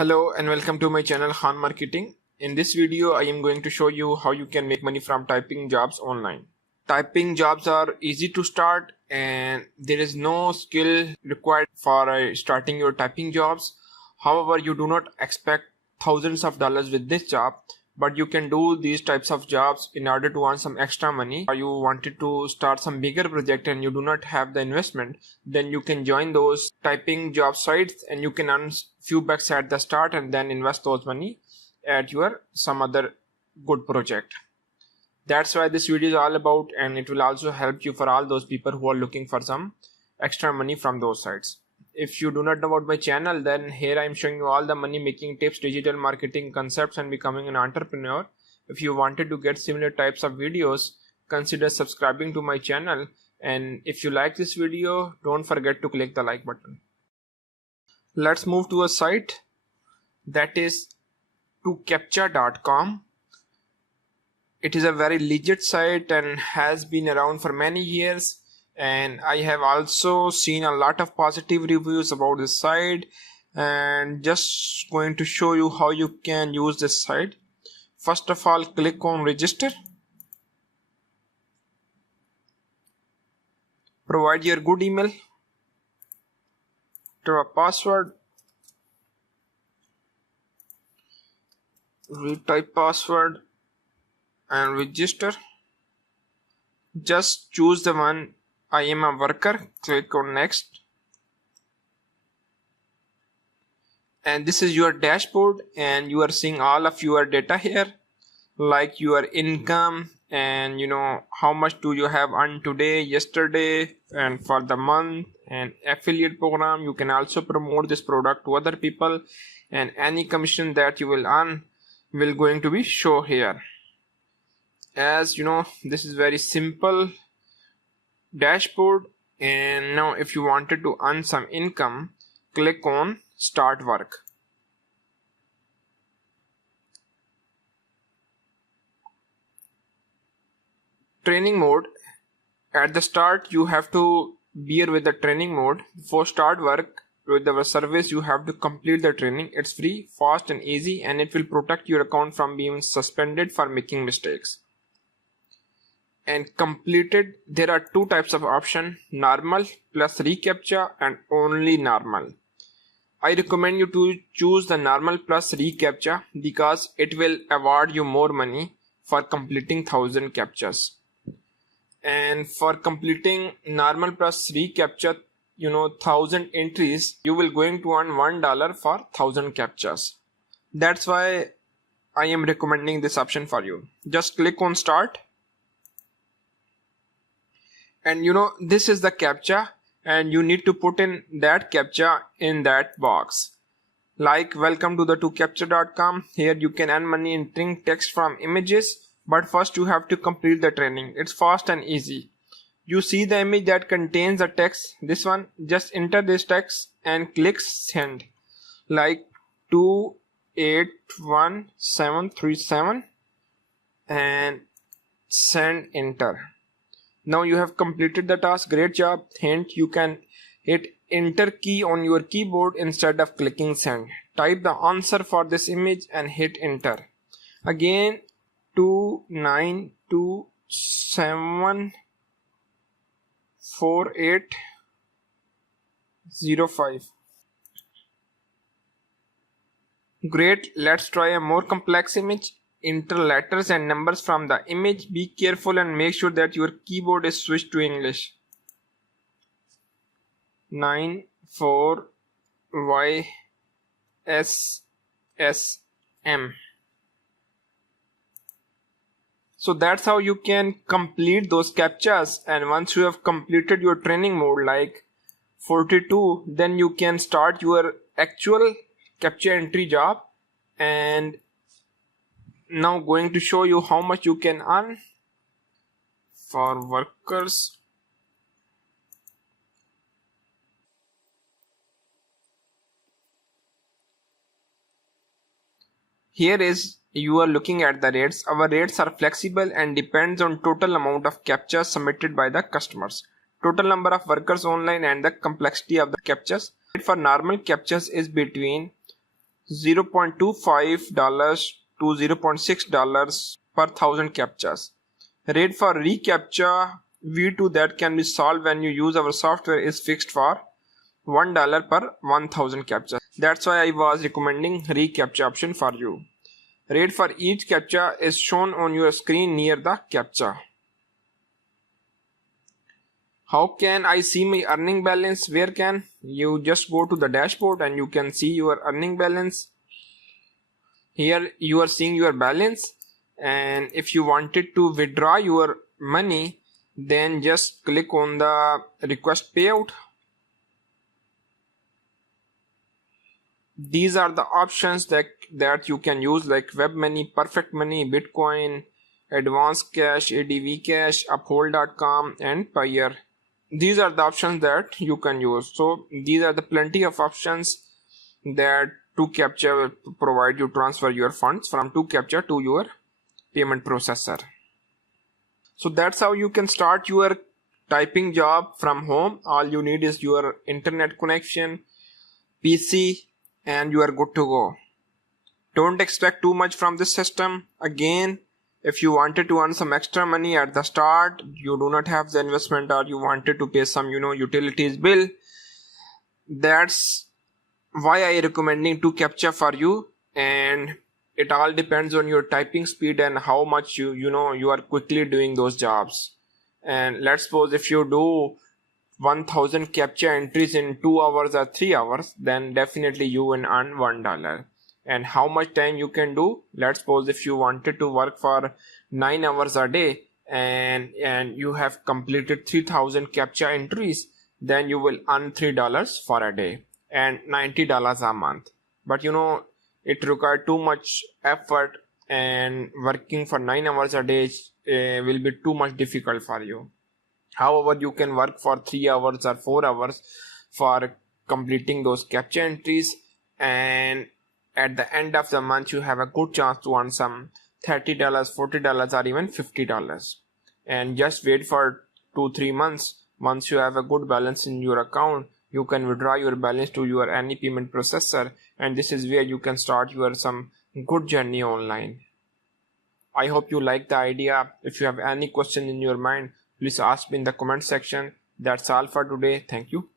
Hello and welcome to my channel Khan Marketing. In this video I am going to show you how you can make money from typing jobs online. Typing jobs are easy to start and there is no skill required for starting your typing jobs. However, you do not expect thousands of dollars with this job, but you can do these types of jobs in order to earn some extra money. Or you wanted to start some bigger project and you do not have the investment, then you can join those typing job sites and you can earn few bucks at the start and then invest those money at your some other good project. That's why this video is all about, and it will also help you for all those people who are looking for some extra money from those sites. If you do not know about my channel, then here I am showing you all the money making tips, digital marketing concepts, and becoming an entrepreneur. If you wanted to get similar types of videos, consider subscribing to my channel. And if you like this video, don't forget to click the like button. Let's move to a site that is ToCaptcha.com. It is a very legit site and has been around for many years, and I have also seen a lot of positive reviews about this site, and just going to show you how you can use this site. First of all, click on register. Provide your good email, to a password, retype password and register. Just choose the one I am a worker, click on next, and this is your dashboard and you are seeing all of your data here, like your income and how much do you have earned today, yesterday, and for the month, and affiliate program. You can also promote this product to other people, and any commission that you will earn will going to be show here. As you know, this is very simple dashboard, and now if you wanted to earn some income, click on start work. Training mode. At the start you have to bear with the training mode. For start work with our service, you have to complete the training. It's free, fast and easy, and it will protect your account from being suspended for making mistakes. And completed, there are two types of option: normal plus reCAPTCHA and only normal. I recommend you to choose the normal plus reCAPTCHA because it will award you more money for completing 1000 captchas. And for completing normal plus reCAPTCHA, 1000 entries, you will going to earn $1 for 1000 captchas. That's why I am recommending this option for you. Just click on start, and this is the captcha, and you need to put in that captcha in that box, like welcome to the ToCaptcha.com. Here you can earn money entering text from images, but first you have to complete the training. It's fast and easy. You see the image that contains the text, this one, just enter this text and click send, like 281737, and send, enter. Now you have completed the task. Great job. Hint: you can hit enter key on your keyboard instead of clicking send. Type the answer for this image and hit enter. Again, 29274805. Great. Let's try a more complex image. Enter letters and numbers from the image. Be careful and make sure that your keyboard is switched to English. 94YSSM. So that's how you can complete those captchas. And once you have completed your training mode, like 42, then you can start your actual captcha entry job. And now going to show you how much you can earn for workers. Here is, you are looking at the rates. Our rates are flexible and depends on total amount of captchas submitted by the customers, total number of workers online, and the complexity of the captchas. For normal captchas is between $0.25 to $0.6 per 1,000 captchas. Rate for reCAPTCHA V2 that can be solved when you use our software is fixed for $1 per 1,000 captchas. That's why I was recommending reCAPTCHA option for you. Rate for each captcha is shown on your screen near the captcha. How can I see my earning balance? Where can you just go to the dashboard and you can see your earning balance. Here you are seeing your balance, and if you wanted to withdraw your money, then just click on the request payout. These are the options that you can use, like WebMoney, Perfect Money, Bitcoin, Advanced Cash, ADV Cash, Uphold.com, and Payeer. These are the options that you can use. So these are the plenty of options that 2Captcha will provide you. Transfer your funds from 2Captcha to your payment processor. So that's how you can start your typing job from home. All you need is your internet connection, PC, and you are good to go. Don't expect too much from this system. Again, if you wanted to earn some extra money at the start, you do not have the investment, or you wanted to pay some utilities bill, that's why I recommending 2Captcha for you. And it all depends on your typing speed and how much you are quickly doing those jobs. And let's suppose if you do 1,000 captcha entries in 2 hours or 3 hours, then definitely you will earn $1. And how much time you can do? Let's suppose if you wanted to work for 9 hours a day and you have completed 3,000 captcha entries, then you will earn $3 for a day and $90 a month. But it requires too much effort, and working for 9 hours a day will be too much difficult for you. However, you can work for 3 hours or 4 hours for completing those captcha entries, and at the end of the month you have a good chance to earn some $30, $40, or even $50. And just wait for 2-3 months. Once you have a good balance in your account, you can withdraw your balance to your any payment processor, and this is where you can start your some good journey online. I hope you like the idea. If you have any question in your mind, please ask me in the comment section. That's all for today. Thank you.